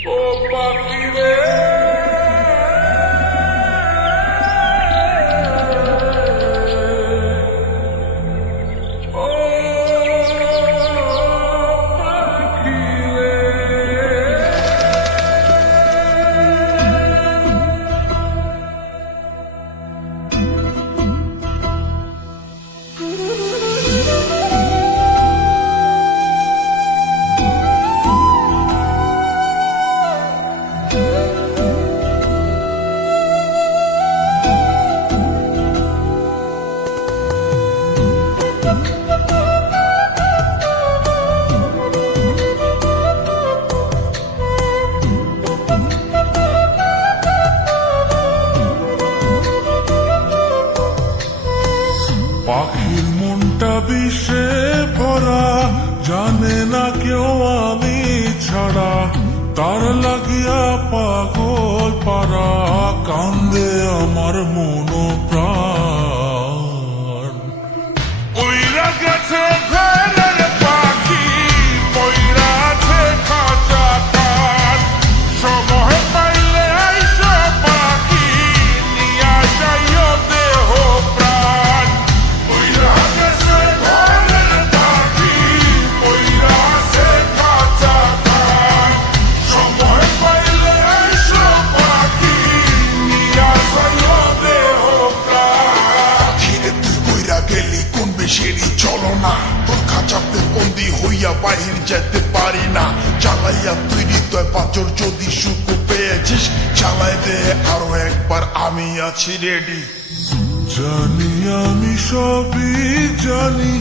ও পাখি রে ও পাখি রে পাখির মনটা বিষে ভরা, জানে না কেউ আমি ছাড়া, তার লাগিয়া পাগল পারা, কান্দে আমার মন প্রাণ। উইরা গেছে ঘরের পাখি, পইরা আছে খাঁচা খাট, সময় পাইলে আইসা পাখি, নিয়া যাইও দেহ প্রাণ। উইরা গেছে ঘরের পাখি, পইরা আছে খাঁচা খাট, সময় পাইলে আইসা পাখি, নিয়া যাইও দেহ প্রাণ। ঘিরে তুই কইরা গেলি কোন বেশিরই চলো না, তোর খাঁচাতে বন্দি হইয়া বাহির যেতে পারি না। চালাইয়া তুই হৃদয় পাচর, যদি সুখ পেয়েছিস চালাই দে আরো একবার, আমি আছি রেডি। জানি আমি সবই জানি,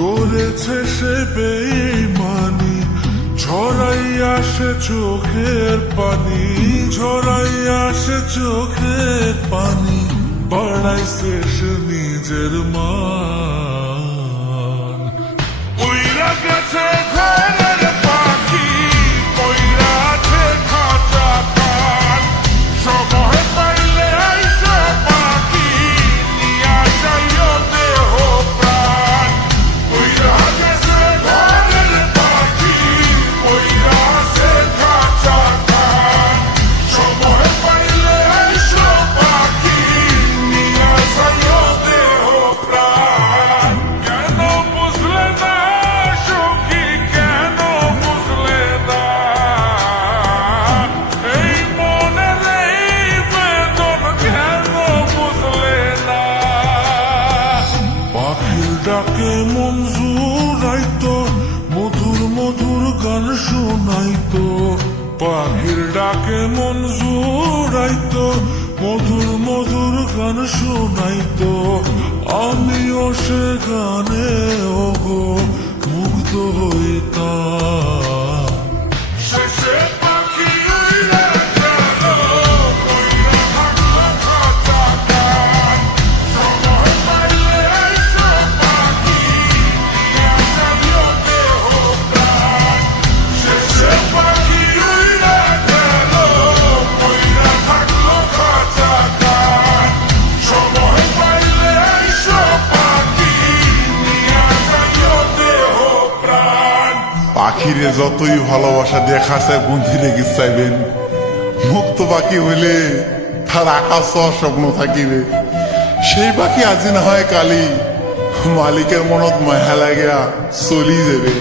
করেছে সে বেঈমানি, ঝরাইয়া সে চোখের পানি, ঝরাইয়া সে চোখের পানি, বাড়াইছে সে নিজের মান। উইরা গেছে ঘরের পাখি, কইরা আছে খাঁচা খাট, সময় পাইলে আইসা পাখি, নিয়া যাইও দেহ প্রাণ। উইরা গেছে ঘরের পাখি, কইরা আছে খাঁচা খাট, সময় পাইলে আইসা পাখি, নিয়া যাইও দেহ প্রাণ। কেন বুঝলে না সখী, কেন বুঝলে না এই মনের এই বেদন, কেন বুঝলে না? পাখির ডাকে মন জুড়াইতো, মধুর মধুর গান শোনাইতো, পাখির ডাকে মন জুড়াইতো, মধুর মধুর গান শোনাইতো, আমিও সে গানে ওগো মুগ্ধ হইতাম। শেষে পাখি উইরা গেল, কইরা থাকলো খাঁচা খাট, সময় পাইলে আইসা পাখি, নিয়া যাইও দেহ প্রাণ। শেষে পাখি উইরা গেল, কইরা থাকলো খাঁচা খাট, সময় পাইলে আইসা পাখি, নিয়া যাইও দেহ প্রাণ। পাখিরে যতই ভালোবাসা দেখা চায় বন্ধিরে গীত চাইবেন, মুক্ত পাখি হইলে তার আকাশ স্বপ্ন থাকিবে। সেই পাখি আজি না হয় কালি, মালিকের মনত মায়া লাগিয়া চলি যাবে।